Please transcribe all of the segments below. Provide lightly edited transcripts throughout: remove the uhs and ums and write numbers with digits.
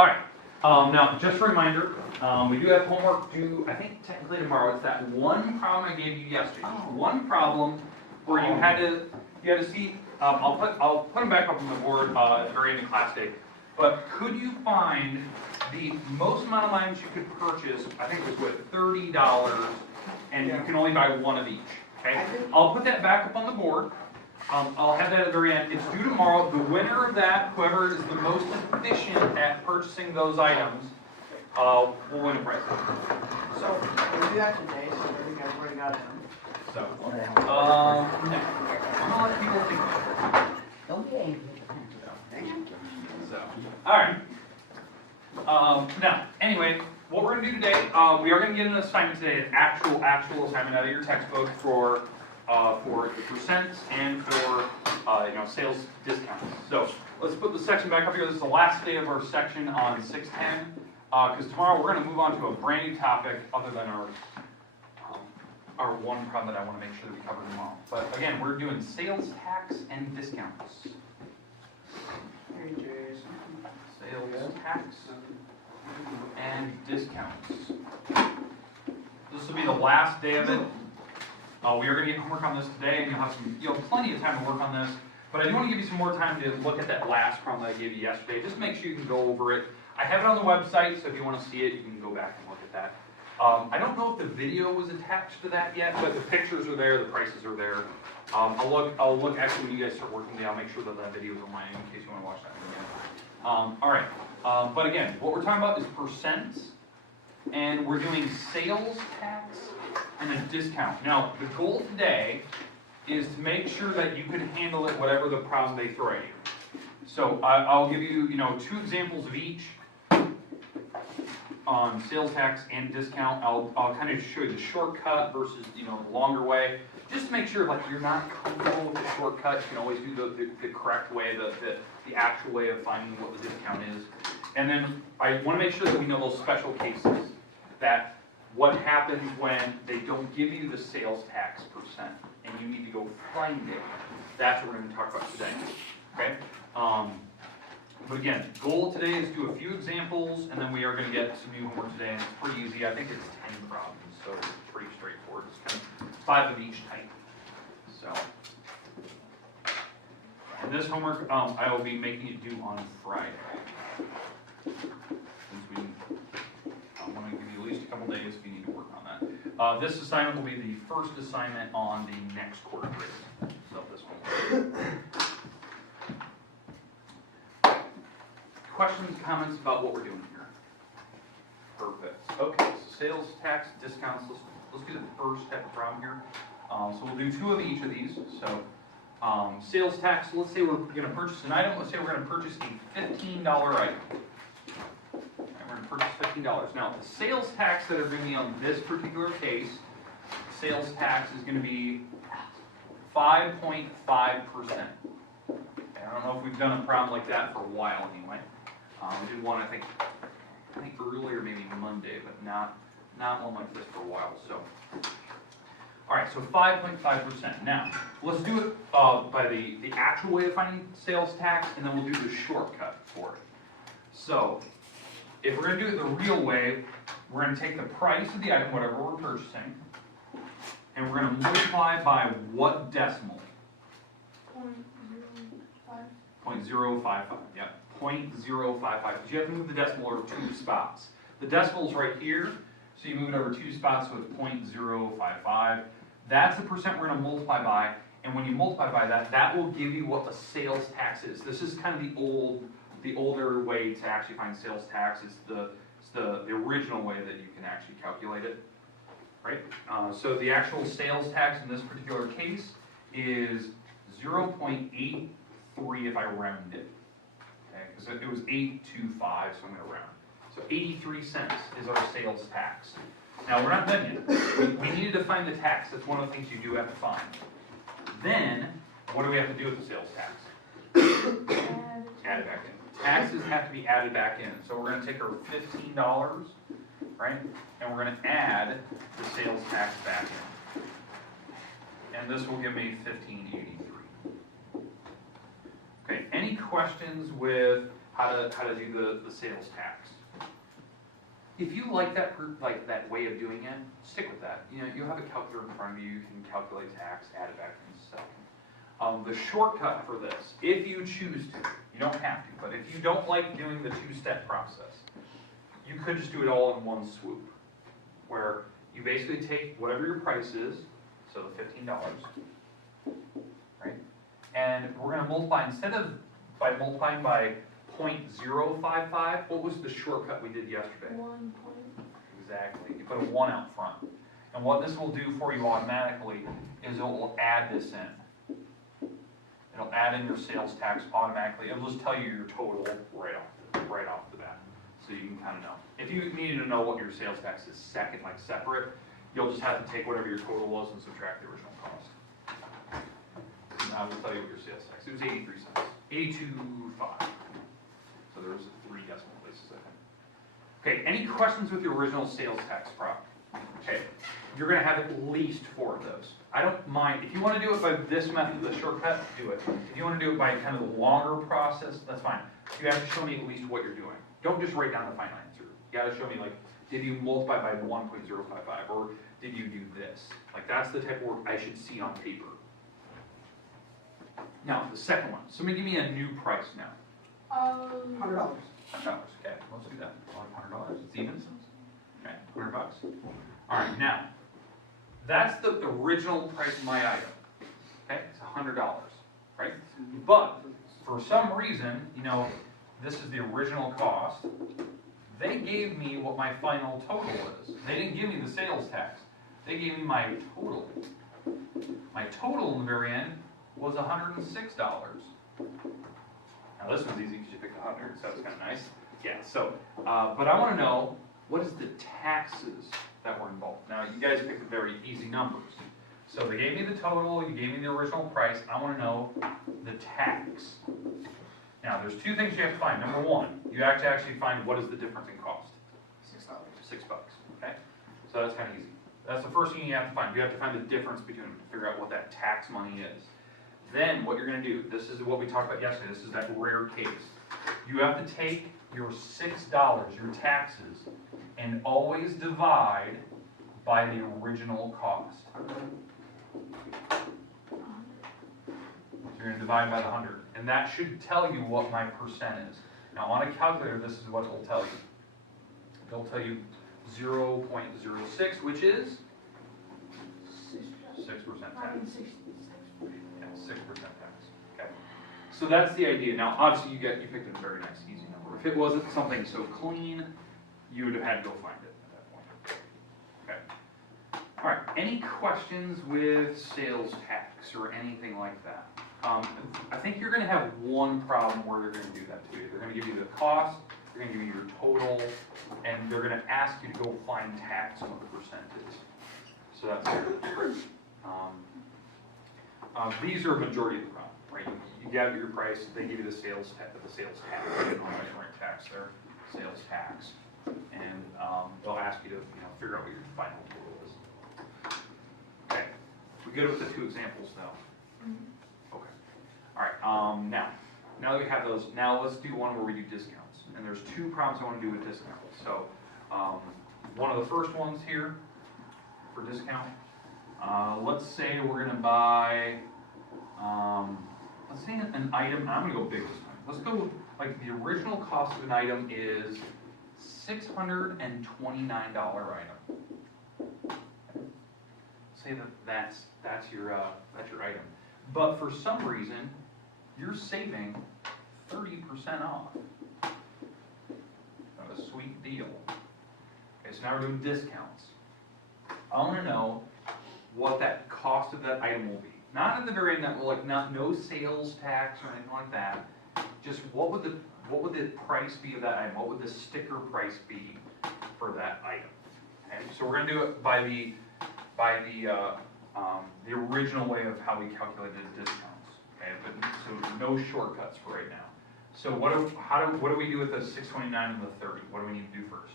All right. Now, just a reminder, we do have homework due, I think technically tomorrow. It's that one problem I gave you yesterday. One problem where you had to see, I'll put them back up on the board at the very end of class day. But could you find the most amount of items you could purchase, I think it was with $30, and you can only buy one of each, okay? I'll put that back up on the board. I'll have that at the very end. It's due tomorrow. The winner of that, whoever is the most efficient at purchasing those items, will win a prize. So, we do that today, so you guys already got them. So, no. I'm gonna let people think about it. Okay. So, alright. Now, anyway, what we're gonna do today, we are gonna get an assignment today, an actual assignment out of your textbook for the percents and for sales discounts. So let's put the section back up here. This is the last day of our section on 610, because tomorrow we're going to move on to a brand new topic other than our one problem that I want to make sure that we cover tomorrow. But again, we're doing sales tax and discounts. Sales tax and discounts. This will be the last day of it. We are going to get homework on this today, and you'll have plenty of time to work on this. But I do want to give you some more time to look at that last problem that I gave you yesterday. Just make sure you can go over it. I have it on the website, so if you want to see it, you can go back and look at that. I don't know if the video was attached to that yet, but the pictures are there, the prices are there. I'll look actually when you guys start working today. I'll make sure that that video is online in case you want to watch that again. All right. But again, what we're talking about is percents, and we're doing sales tax and a discount. Now, the goal today is to make sure that you can handle it whatever the problem they throw at you. So I'll give you, two examples of each on sales tax and discount. I'll kind of show you the shortcut versus, the longer way. Just to make sure, you're not comfortable with the shortcut, you can always do the correct way, the actual way of finding what the discount is. And then I want to make sure that we know those special cases, that what happens when they don't give you the sales tax percent and you need to go find it. That's what we're going to talk about today. Okay? But again, goal today is do a few examples, and then we are going to get some new homework today, and it's pretty easy. I think it's 10 problems, so it's pretty straightforward. It's kind of 5 of each type. So, and this homework I will be making it due on Friday. I want to give you at least a couple days if you need to work on that. This assignment will be the first assignment on the next quarter grade. So this one. Questions, comments about what we're doing here? Perfect. Okay, so sales tax, discounts. Let's do the first type of problem here. So we'll do 2 of each of these. So sales tax. Let's say we're going to purchase an item. Let's say we're going to purchase a $15 item. We're going to purchase $15. Now, the sales tax that are going to be on this particular case, sales tax is going to be 5.5%. I don't know if we've done a problem like that for a while anyway. We did one, I think earlier, maybe Monday, but not one like this for a while. So, all right, so 5.5%. Now, let's do it by the actual way of finding sales tax, and then we'll do the shortcut for it. So, if we're going to do it the real way, we're going to take the price of the item, whatever we're purchasing, and we're going to multiply by what decimal? 0.055. Yeah, 0.055. Because you have to move the decimal over 2 spots. The decimal's right here, so you move it over 2 spots, so it's 0.055. That's the percent we're going to multiply by, and when you multiply by that, that will give you what the sales tax is. This is kind of the older way to actually find sales tax. It's the original way that you can actually calculate it, right? So the actual sales tax in this particular case is 0.83 if I round it, okay? Because it was 825, so I'm going to round. So 83 cents is our sales tax. Now we're not done yet. We needed to find the tax. That's one of the things you do have to find. Then, what do we have to do with the sales tax? Add it back in. Taxes have to be added back in. So we're going to take our $15, right? And we're going to add the sales tax back in. And this will give me $15.83. Okay, any questions with how to do the sales tax. If you like that way of doing it, stick with that. You know, you have a calculator in front of you, you can calculate tax, add it back in a second. The shortcut for this, if you choose to, you don't have to, but if you don't like doing the two-step process, you could just do it all in one swoop, where you basically take whatever your price is, so the $15, right? And we're gonna multiply, instead of by multiplying by 0.055, what was the shortcut we did yesterday? 1 point. Exactly, you put a 1 out front. And what this will do for you automatically is it will add this in. It'll add in your sales tax automatically. It'll just tell you your total right off the bat. So you can kind of know. If you needed to know what your sales tax is separate, you'll just have to take whatever your total was and subtract the original cost. And I will tell you what your sales tax, it was 83 cents, 82.5. So there was 3 decimal places, I think. Okay, any questions with your original sales tax prop? Okay, you're gonna have at least 4 of those. I don't mind, if you wanna do it by this method, the shortcut, do it. If you wanna do it by kind of the longer process, that's fine. You have to show me at least what you're doing. Don't just write down the final answer. You gotta show me, like, did you multiply by 1.055, or did you do this? Like, that's the type of work I should see on paper. Now, the second one, somebody give me a new price now. $100. $100, okay, let's do that. $100, it's even. Okay, $100. All right, now, that's the original price of my item. Okay, it's $100, right? But for some reason, you know, this is the original cost. They gave me what my final total is. They didn't give me the sales tax. They gave me my total. My total in the very end was $106. Now this one's easy because you picked 100, so that's kind of nice. Yeah, so, but I want to know, what is the taxes that were involved? Now, you guys picked very easy numbers. So they gave me the total, you gave me the original price, I want to know the tax. Now, there's 2 things you have to find. Number 1, you have to actually find what is the difference in cost. $6. $6, okay? So that's kind of easy. That's the first thing you have to find. You have to find the difference between them to figure out what that tax money is. Then what you're going to do, this is what we talked about yesterday, this is that rare case. You have to take your $6, your taxes, and always divide by the original cost. So you're going to divide by the 100. And that should tell you what my percent is. Now on a calculator, this is what it'll tell you. It'll tell you 0.06, which is 6% tax. Yeah, 6% tax. Okay. So that's the idea. Now, obviously, you picked a very nice, easy number. If it wasn't something so clean, you would have had to go find it at that point. Okay. All right. Any questions with sales tax or anything like that? I think you're going to have one problem where they're going to do that to you. They're going to give you the cost, they're going to give you your total, and they're going to ask you to go find tax on what the percent is. So that's great. These are a majority of the problem, right? You gather your price, they give you the sales tax, you know, right tax there, sales tax, and they'll ask you to figure out what your final total is. Okay, we good with the 2 examples now? Okay. All right. Now that we have those, now let's do one where we do discounts. And there's 2 problems I want to do with discounts. So one of the first ones here for discount. Let's say we're going to buy, let's say an item, and I'm going to go big this time. Let's go with, like, the original cost of an item is $629 item. Say that's your item. But for some reason, you're saving 30% off. A sweet deal. Okay, so now we're doing discounts. I want to know what that cost of that item will be. Not at the very end, that will, like, no sales tax or anything like that. Just what would the price be of that item? What would the sticker price be for that item? Okay, so we're going to do it by the original way of how we calculated discounts. Okay, but so no shortcuts for right now. So what do we do with the 629 and the 30? What do we need to do first?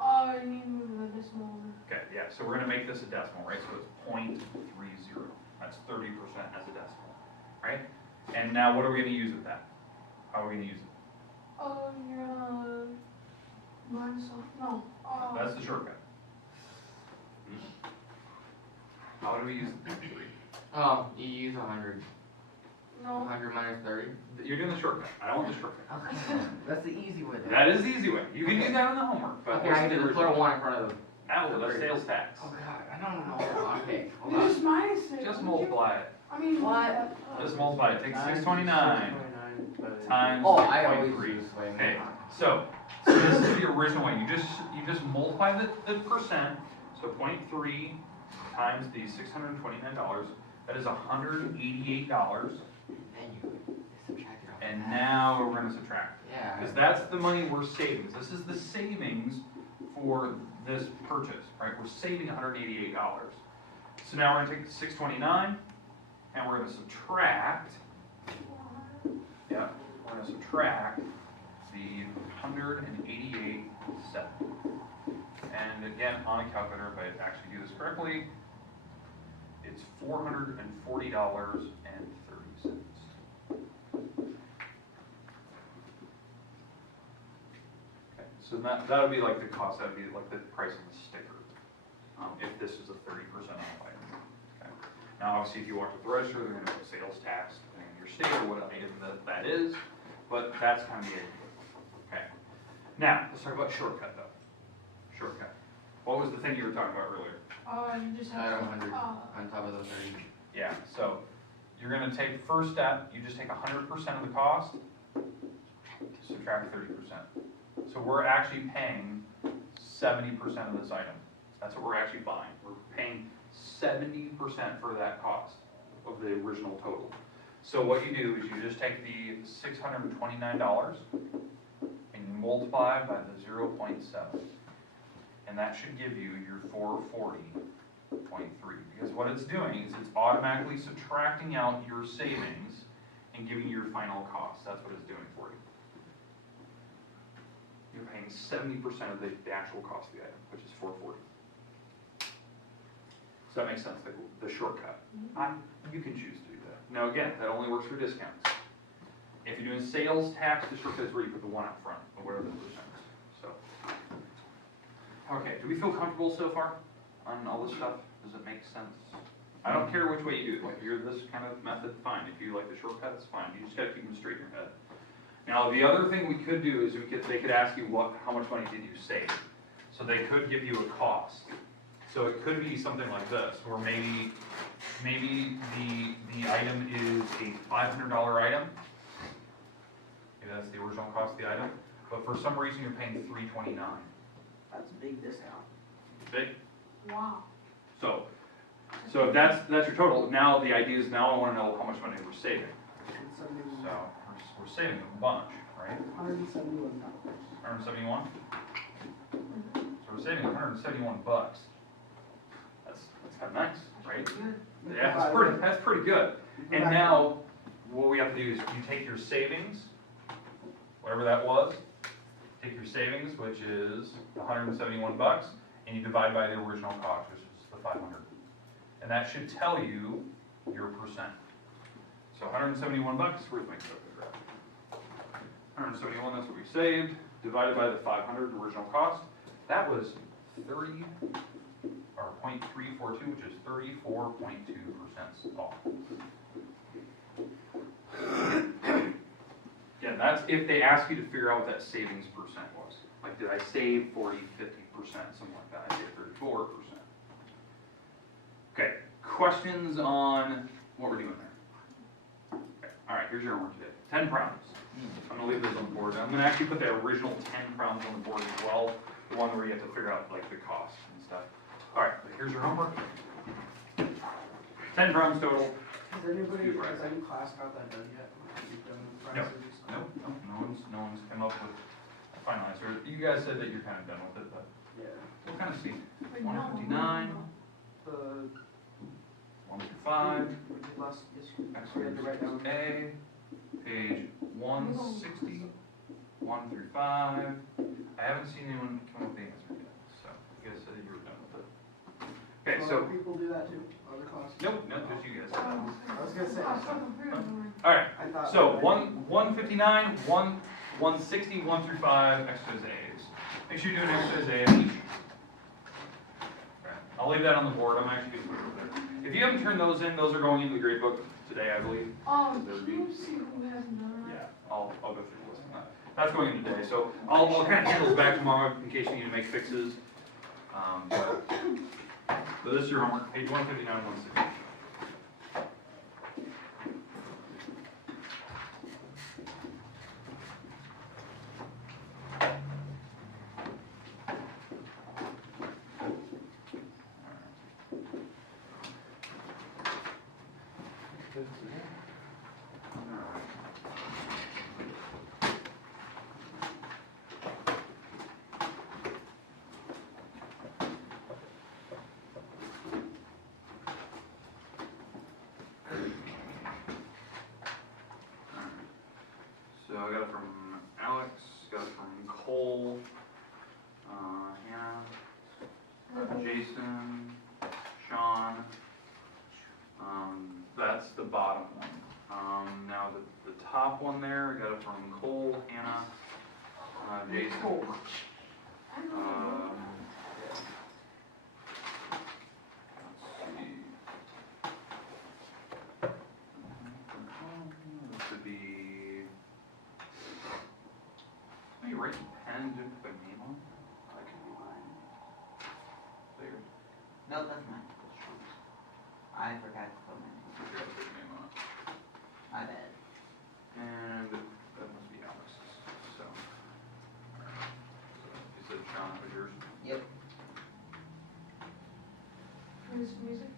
I need to move the decimal over. Okay, yeah, so we're going to make this a decimal, right? So it's 0.30. That's 30% as a decimal, right? And now what are we going to use with that? How are we going to use it? You're gonna minus no. That's the shortcut. How do we use the 3? Oh, you use 100. No. 100 minus 30. You're doing the shortcut. I don't want the shortcut. Okay. That's the easy way. That is the easy way. You can do that in the homework, but Okay, what's I the can just put a original? 1 in front of them. Now we'll do sales tax. Oh god, I don't know. Okay, hold You on. just minus it. Just wouldn't you? multiply it. I mean, What? Just multiply it. Take 629 times Oh, I always 0.3. use this way. Okay, so this is the original way. You just multiply the percent. So 0.3 times the $629. That is $188. And you subtract it off. And now we're going to subtract. Yeah. Because that's the money we're saving. This is the savings for this purchase, right? We're saving $188. So now we're going to take the 629 and we're going to subtract. Yeah, we're going to subtract the 188.7. And again, on a calculator, if I actually do this correctly, it's $440.30. Okay, so that'll be like the cost, that'd be like the price of the sticker, if this is a 30% off item. Okay. Now, obviously, if you walk to the register, they're gonna put sales tax, depending on your state or what item that is, but that's kind of the idea. Okay. Now, let's talk about shortcut though. Shortcut. What was the thing you were talking about earlier? you just Add have 100 to, on top of the 30. Yeah, so you're gonna take, first step, you just take 100% of the cost, subtract 30%. So we're actually paying 70% of this item. That's what we're actually buying. We're paying 70% for that cost of the original total. So what you do is you just take the $629 and you multiply by the 0.7. And that should give you your 440.3. Because what it's doing is it's automatically subtracting out your savings and giving you your final cost. That's what it's doing for you. You're paying 70% of the actual cost of the item, which is 440. Does that make sense? The shortcut. You can choose to do that. Now again, that only works for discounts. If you're doing sales tax, the shortcut is where you put the 1 up front, or whatever the percent is. So, okay, do we feel comfortable so far on all this stuff? Does it make sense? I don't care which way you do it. Like, if you're this kind of method, fine. If you like the shortcut, it's fine. You just gotta keep them straight in your head. Now, the other thing we could do is they could ask you how much money did you save? So they could give you a cost. So it could be something like this, or maybe the item is a $500 item. Maybe that's the original cost of the item. But for some reason, you're paying $329. That's a big discount. Big. wow. So if that's your total, now the idea is now I want to know how much money we're saving. So we're saving a bunch, right? $171. 171. So we're saving 171 bucks. That's kind of nice, right? Yeah, that's pretty good. And now what we have to do is you take your savings, whatever that was, take your savings, which is 171 bucks, and you divide by the original cost, which is the 500. And that should tell you your percent. So 171 bucks, where's my calculator at? 171, that's what we saved, divided by the 500 original cost. That was 30, or 0.342, which is 34.2% off. Again, that's if they ask you to figure out what that savings percent was. Like, did I save 40, 50%, something like that? I saved 34%. Okay, questions on what we're doing there? Okay, all right, here's your homework today. 10 problems. I'm gonna leave this on the board. I'm gonna actually put the original 10 problems on the board as well, the one where you have to figure out like the costs and stuff. All right, here's your homework. 10 problems total. Has any class got that done yet? You've done prices and stuff? No one's come up with a final answer. You guys said that you're kind of done with it, but Yeah. we'll kind of see. Wait, no, 159, The 1 through 5, last, we had exercise to write down. A, page 160, 1 through 5. I haven't seen anyone come up with the answer yet, so you guys said that you were done with it. Okay, Other so, people do that too, other classes? nope, just you guys. I was gonna say. All right, I thought. so 159, 1 160, 1 through 5, exposés. Make sure you do an expose of each. Okay. I'll leave that on the board, I'm actually going to put it over there. If you haven't turned those in, those are going into the grade book today, I believe. Can you see who has none? Yeah, I'll go through the list on that. That's going in today, so I'll kind of handle those back tomorrow in case you need to make fixes. So this is your homework, page 159, 160. So I got it from Alex, got it from Cole, Hannah, Jason, Sean. That's the bottom one. Now the top one there, I got it from Cole, Hannah, Jason. I don't know. Let's see. This would be. Are you writing pen to put my name on? That could be mine. Is that yours? No, that's mine. I forgot to put mine. I forgot to put your name on it. My bad. And that must be Alex's, so. You said Sean was yours? Yep. Who's music?